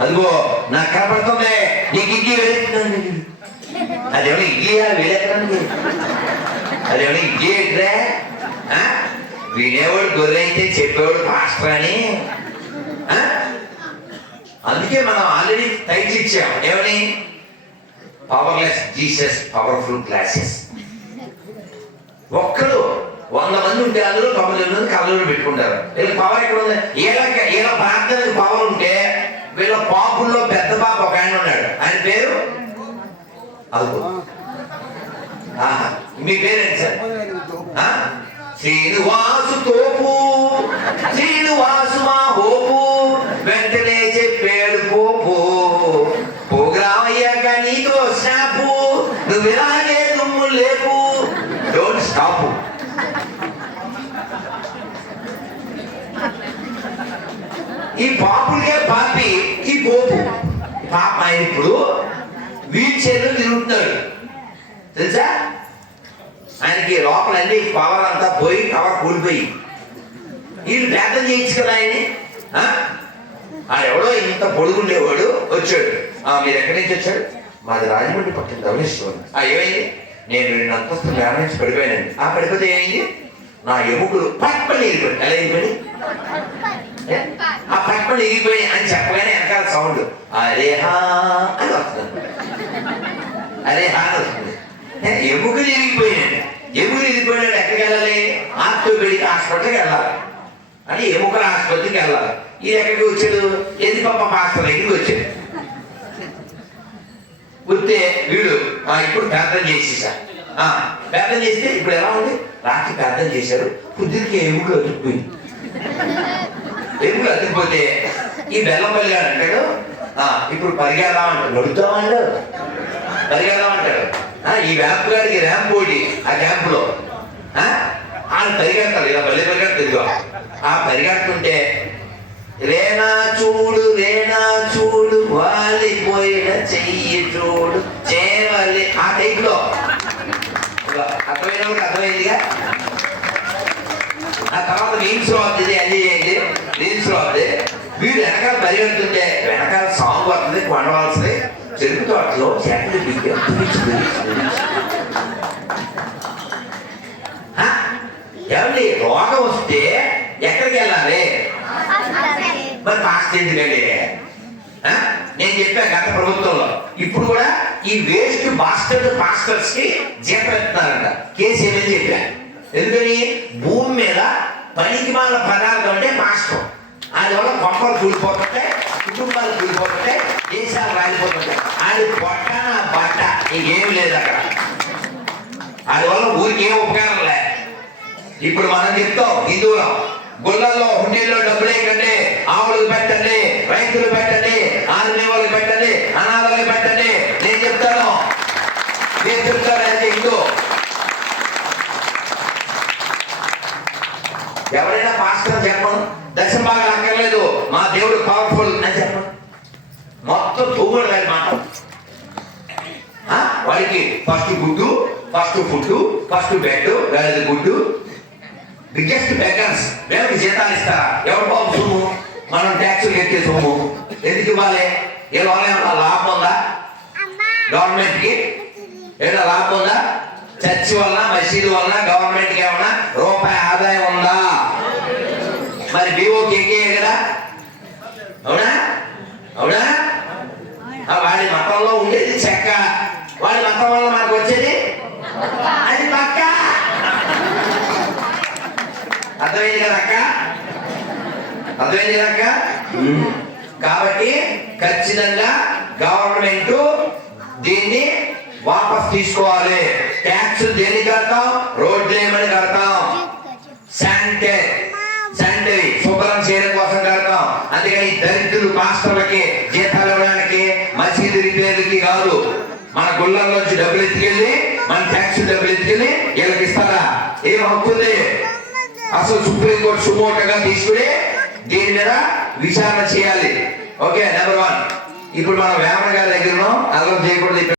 అదిగో నాకు కనపడుతుంది నీకు ఇడ్లీ వేస్తున్నాను అదేమన్నా ఇడ్లీయా వేడెక్కడండి అదేమన్నా ఇడ్లీ ఎక్కడా వినేవాడు గొర్రె అయితే చెప్పేవాడు పాస్టర్ అని. ఆ? అందుకే మనం ఆల్రెడీ టైటిల్ ఇచ్చాం. ఏమని? పవర్లెస్ జీసస్ పవర్ఫుల్ క్లాసెస్ ఒక్కడు వంద మంది ఉంటే అందులో తొమ్మిది మంది కళ్ళలో పెట్టుకుంటారు. పవర్ ఎక్కడ ఉంది? వీళ్ళ వీళ్ళ ప్రార్థనకి పవర్ ఉంటే వీళ్ళ పాపుల్లో పెద్ద పాప ఒక ఆయన ఉన్నాడు ఆయన పేరు అదుగో. మీ పేరేంటి సార్? శ్రీనివాసు తోపు శ్రీనివాసు మా హోపు వెంటనే చెప్పాడు పోపు ప్రోగ్రామ్ అయ్యాక నీతో స్నాపు నువ్వు ఇలాగే దుమ్ము లేపు. డోంట్ స్టాప్ ఈ పాపులకే పాపి ఈ పోపు పాప ఇప్పుడు వీల్ చైర్లో తిరుగుతున్నాడు. తెలుసా? ఆయనకి లోపల అన్ని పవర్ అంతా పోయి పవర్ కూలిపోయి. వీళ్ళు ప్రార్థన చేయొచ్చు కదా ఆయన్ని? ఆ? ఎవడో ఇంత పొడుగుండేవాడు వచ్చాడు. ఆ మీరు ఎక్కడి నుంచి వచ్చాడు మాది రాజమండ్రి పక్కన ధవళేశ్వరం ఆ ఏమైంది? నేను రెండు అంతస్తులు మేడ నుంచి పడిపోయానండి. ఆ పడిపోతే ఏమైంది? నా ఎముకలు పక్కన ఎగిరిపోయి ఎలా ఎగిరిపోయి ఆ పక్కన ఎగిరిపోయి అని చెప్పగానే సౌండ్ అరే హా అని వస్తుంది. అరే హా అని వస్తుంది. ఎముకలు ఎగిరిపోయినాడు ఎముకలు ఎగిరిపోయినాడు ఎక్కడికి వెళ్ళాలి? ఆర్థోపెడిక్ హాస్పిటల్కి వెళ్ళాలి. అంటే ఎముకల ఆసుపత్రికి వెళ్ళాలి. ఇది ఎక్కడికి వచ్చాడు? ఎది పాప? మాస్టర్ దగ్గరికి వచ్చాడు. వస్తే వీడు ఇప్పుడు ప్రార్థన చేసేసా. ఆ, ప్రార్థన చేస్తే ఇప్పుడు ఎలా ఉంది? రాత్రి ప్రార్థన చేశారు పొద్దురికి ఎముకలు అతుక్కుపోయింది. ఎముకలు అతుక్కుపోతే ఈ బెల్లంపల్లి పెరిగాడు అంటాడు ఇప్పుడు పరిగెలా అంటాడు. నడుద్దామంటాడు పరిగెలా అంటాడు. ఆ, ఈ ర్యాంప్ గారికి ర్యాంప్ పోటీ ఆ ర్యాంపులో ఆయన పరిగెడతాడు. ఇలా బల్లి పరిగెడతాడు ఇదిగో ఆ పరిగెడుతుంటే రేనా చూడు రేనా చూడు వాలిపోయిన చెయ్యి చూడు చేవాలి ఆ టైప్లో. అర్థమైన అర్థమైందిగా? ఆ తర్వాత రీల్స్లో వస్తుంది ఎంజాయ్ చేయండి. రీల్స్ వస్తుంది వీడు వెనకాల వెళ్తుంటే వెనకాల సాంగ్ వస్తుంది కొండవలసి చెరుకు తోటలో చెట్లు ఏమండి రోగం వస్తే ఎక్కడికి వెళ్ళాలి మరి పాస్ట్ ఎందుకండి నేను చెప్పా గత ప్రభుత్వంలో ఇప్పుడు కూడా ఈ వేస్ట్ బాస్టర్ పాస్టర్స్కి జీతం ఎత్తున్నారంట కేసు ఏమని చెప్పా ఎందుకని భూమి మీద పనికి మాల పదార్థం అంటే పాస్టర్ దానివల్ల కొంపలు కూలిపోతుంటాయి కుటుంబాలు కూలిపోతుంటాయి దేశాలు రాలిపోతుంటాయి అది పొట్టన బట్ట ఇంకేం లేదు అక్కడ. అందువల్ల ఊరికి ఏం ఉపకారం లే. ఇప్పుడు మనం చెప్తాం హిందువులం గుళ్ళల్లో హుండీల్లో డబ్బులు వేయకండి ఆవులకు పెట్టండి రైతులు పెట్టండి ఆర్మీ వాళ్ళకి పెట్టండి అనాథాలకు పెట్టండి దేవుడు పవర్ఫుల్ అని మొత్తం తూగుడు గారి మాట? వాడికి ఫస్ట్ గుడ్డు ఫస్ట్ ఫుడ్ ఫస్ట్ బెడ్ వేరేది గుడ్డు. బిగ్గెస్ట్ బెగ్గర్స్ వీళ్ళకి జీతాలు ఇస్తారా ఎవరు బాబు సొమ్ము? మనం ట్యాక్సులు ఎత్తే సొమ్ము. ఎందుకు ఇవ్వాలి? ఏ వాళ్ళ లాభం ఉందా? గవర్నమెంట్కి? ఏదైనా లాభం ఉందా? చర్చి వలన మసీదు వలన గవర్నమెంట్కి ఏమన్నా రూపాయి ఆదాయం ఉందా? మరి బీఓ కేకే కదా? అవునా? అవునా? వాడి మతంలో ఉండేది చెక్క. వాడి మతం వల్ల మనకు వచ్చేది? అది పక్క. అర్థమైంది అక్క? అర్థమైంది కదా అక్క? కాబట్టి ఖచ్చితంగా గవర్నమెంట్ దీన్ని వాపస్ తీసుకోవాలి. ట్యాక్స్ దేనికి కడతాం? రోడ్లు ఏమని కడతాం. పాస్టర్లకి జీతాలు ఇవ్వడానికి మసీదు రిపేర్లకి కాదు. మన గుళ్ళల్లోంచి డబ్బులు ఎత్తుకెళ్ళి మన ట్యాక్స్ డబ్బులు ఎత్తుకెళ్ళి వీళ్ళకి ఇస్తారా? ఏం హక్కు ఉంది? అసలు సుప్రీంకోర్టు సుమోటగా తీసుకుని దీని మీద విచారణ చేయాలి. Okay number one. ఇప్పుడు మనం వేమన గారి దగ్గర ఉన్నాం. అల్లరి చేయకూడదు